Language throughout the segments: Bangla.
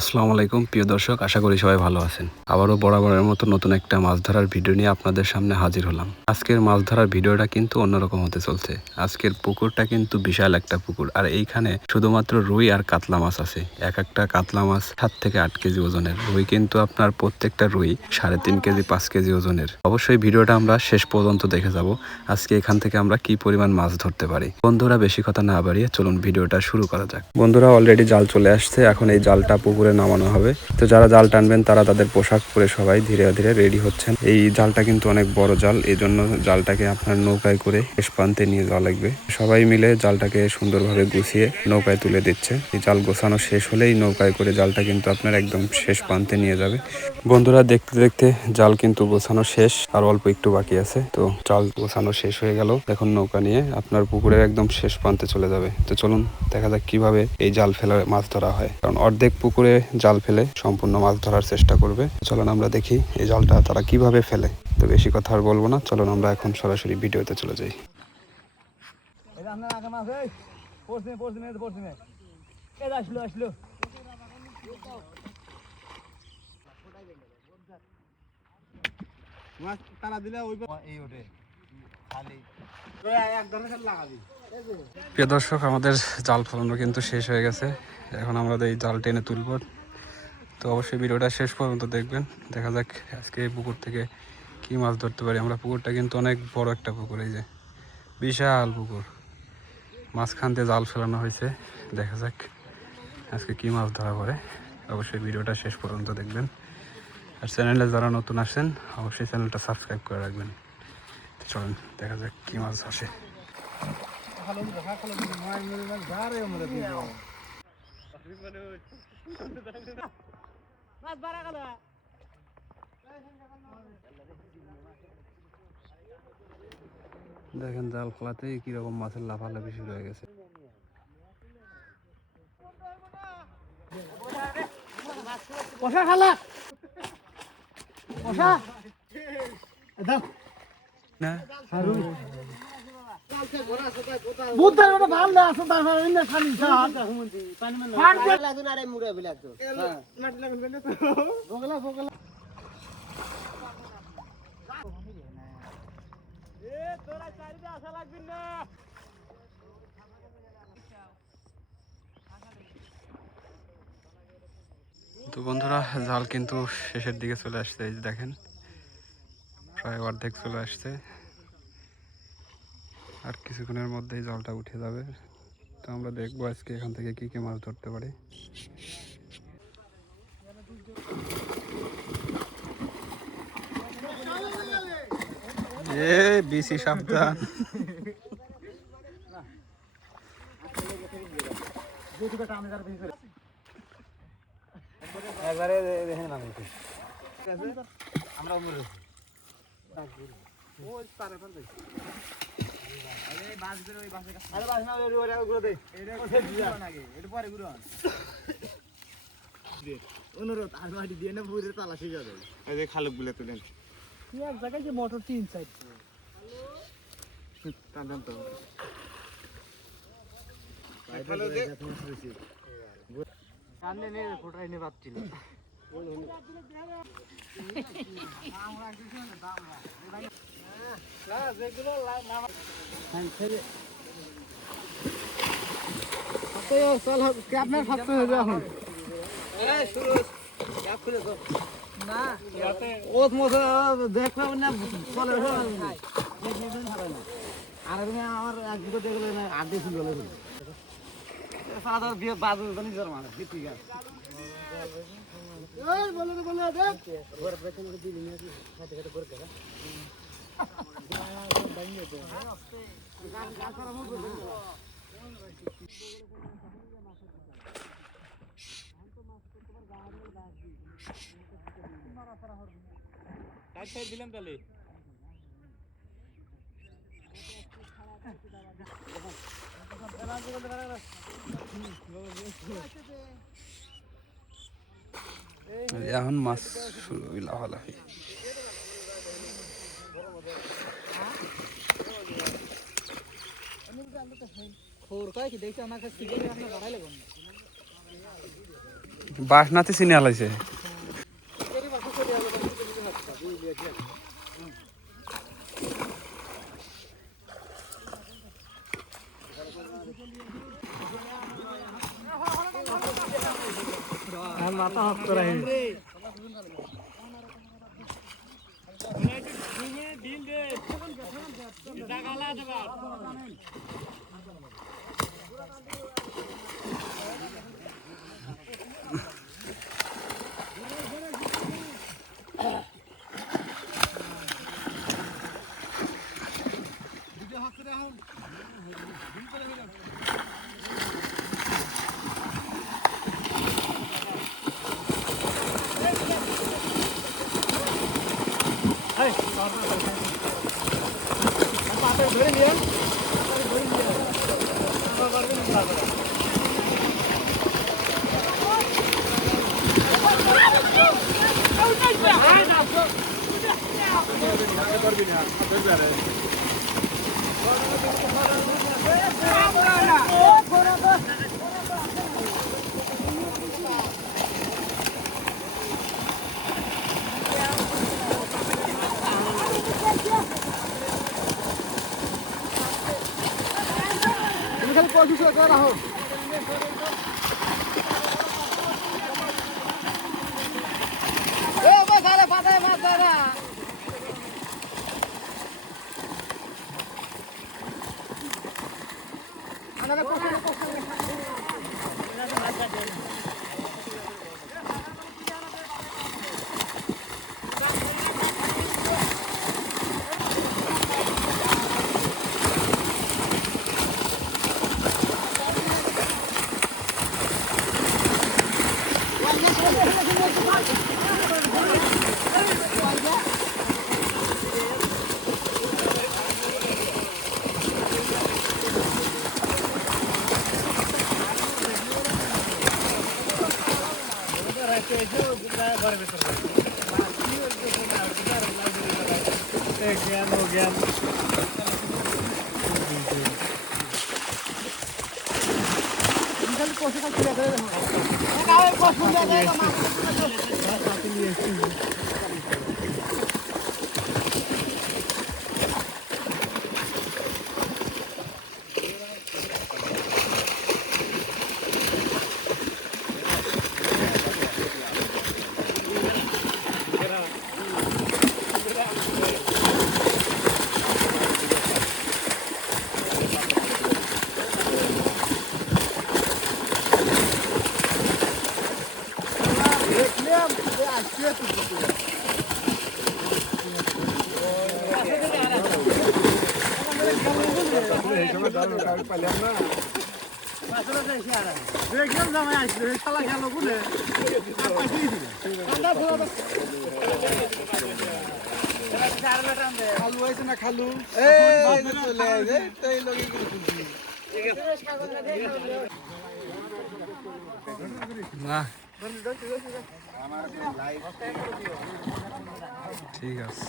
আসসালামু আলাইকুম প্রিয় দর্শক, আশা করি সবাই ভালো আছেন। আবারও বরাবরের মতো নতুন একটা মাছ ধরার ভিডিও নিয়ে আপনাদের সামনে হাজির হলাম। আজকের মাছ ধরার ভিডিওটা কিন্তু অন্যরকম হতে চলছে। আজকের পুকুরটা কিন্তু বিশাল একটা পুকুর, আর এইখানে শুধুমাত্র রুই আর কাতলা মাছ আছে। এক একটা কাতলা মাছ 7 থেকে 8 কেজি ওজনের। রুই কিন্তু আপনার প্রত্যেকটা রুই 3.5 কেজি 5 কেজি ওজনের। অবশ্যই ভিডিওটা আমরা শেষ পর্যন্ত দেখে যাব। আজকে এখান থেকে আমরা কি পরিমাণ মাছ ধরতে পারি। বন্ধুরা, বেশি কথা না বাড়িয়ে চলুন ভিডিওটা শুরু করা যাক। বন্ধুরা, অলরেডি জাল চলে আসছে। এখন এই জালটা পুকুরে নামানো হবে। তো যারা জাল টানবেন তারা তাদের পোশাক পরে সবাই ধীরে ধীরে রেডি হচ্ছেন। এই জালটা কিন্তু অনেক বড় জাল, এই জন্য জালটাকে আপনার নৌকায় করে শেষ প্রান্তে নিয়ে যাওয়া লাগবে। সবাই মিলে জালটাকে সুন্দরভাবে গুছিয়ে নৌকায় তুলে দিচ্ছে। এই জাল গোছানো শেষ হলেই নৌকায় করে জালটা কিন্তু আপনার একদম শেষ প্রান্তে নিয়ে যাবে। বন্ধুরা, দেখতে দেখতে জাল কিন্তু গোছানো শেষ, আর অল্প একটু বাকি আছে। তো জাল গোছানো শেষ হয়ে গেল। এখন নৌকা নিয়ে আপনার পুকুরের একদম শেষ প্রান্তে চলে যাবে। তো চলুন দেখা যাক কিভাবে এই জাল ফেলে মাছ ধরা হয়, কারণ অর্ধেক পুকুরে জাল ফেলে সম্পূর্ণ মাছ ধরার চেষ্টা করবে। চলুন আমরা দেখি এই জালটা তারা কিভাবে ফেলে। তো বেশি কথা আর বলবো না, চলুন আমরা এখন সরাসরি ভিডিওতে চলে যাই। প্রিয় দর্শক, আমাদের জাল ফেলানো কিন্তু শেষ হয়ে গেছে। এখন আমরা এই জাল টেনে তুলব। তো অবশ্যই ভিডিওটা শেষ পর্যন্ত দেখবেন। দেখা যাক আজকে এই পুকুর থেকে কি মাছ ধরতে পারি আমরা। পুকুরটা কিন্তু অনেক বড় একটা পুকুর, এই যে বিশাল পুকুর, মাঝখান দিয়ে জাল ফেলানো হয়েছে। দেখা যাক আজকে কি মাছ ধরা পড়ে। অবশ্যই ভিডিওটা শেষ পর্যন্ত দেখবেন। আর চ্যানেলে যারা নতুন আসেন অবশ্যই চ্যানেলটা সাবস্ক্রাইব করে রাখবেন। চলুন দেখা যাক কি মাছ আসে। দেখেন জাল ফেলাতে কিরকম মাছের লাফালাফি শুরু হয়ে গেছে। তো বন্ধুরা, জাল কিন্তু শেষের দিকে চলে আসছে। এই যে দেখেন প্রায় অর্ধেক চলে আসছে, আর কিছুক্ষণের মধ্যেই জলটা উঠে যাবে। তো আমরা দেখবো আজকে এখান থেকে কি কি মাছ ধরতে পারি। এ বিসি সাবধান। খালুক বলে তুলেন এক জায়গায় যে মোটর 3 সাইড টান তো কানে নে ফোটাই নে বাচ্ছিল। আমার একদিকে দেখলে আড্ডি ছিল সাধারণ বিয়ে বাজু নিজের মানে ঠিক আছে। দিলাম তাহলে এখন মাছ শুরু লাফালাফি। খোর কয় কি দেখছি আমার কাছে বাসনাতে চিনে আলাইছে। মাথা হাত করা ধরে নিয়ে খালি পঁচিশ করে রাখো। পাতায় মাছ ধরা খালু ঠিক আছে।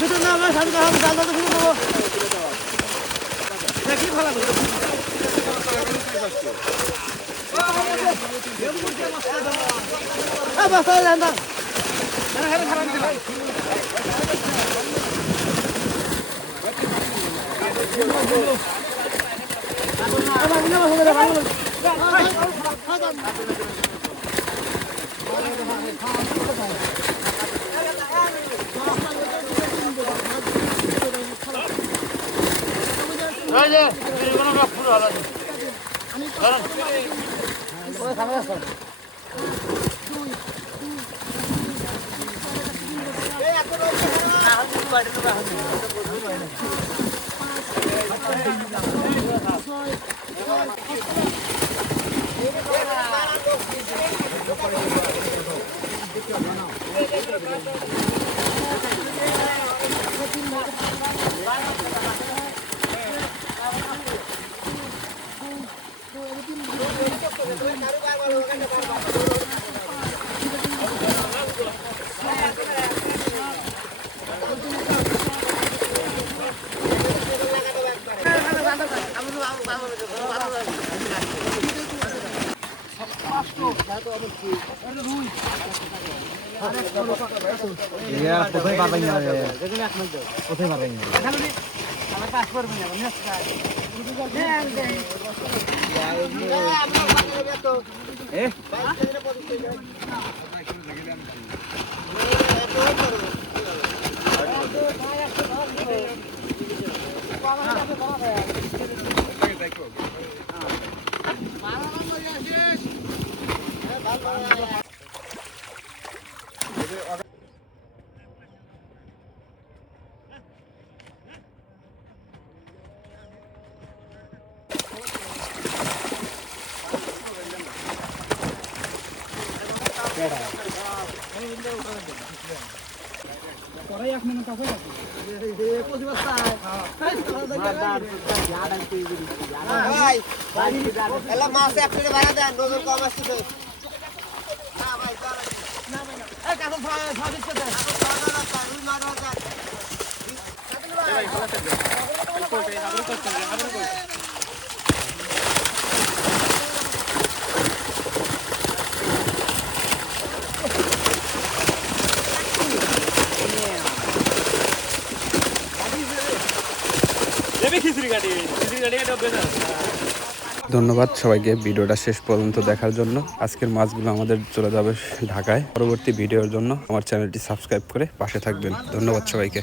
দুটো না আমার সাথে দেখি ভালো কোথায় পাবেন না কোথায় পাবেন না আমার কাজ করবি না নেক্সট কাজ পরে 1 মিনিট আছে ভাই এলা মাছ একসাথে বাড়া দেন ওজন কম আসছে না ভাই না ভাই না এই কাছে ভাগ দিতে দেন রুই মাছ আছে ধন্যবাদ সবাইকে ভিডিওটা শেষ পর্যন্ত দেখার জন্য। আজকের মাছগুলো আমাদের চলে যাবে ঢাকায়। পরবর্তী ভিডিওর জন্য আমার চ্যানেলটি সাবস্ক্রাইব করে পাশে থাকবেন। ধন্যবাদ সবাইকে।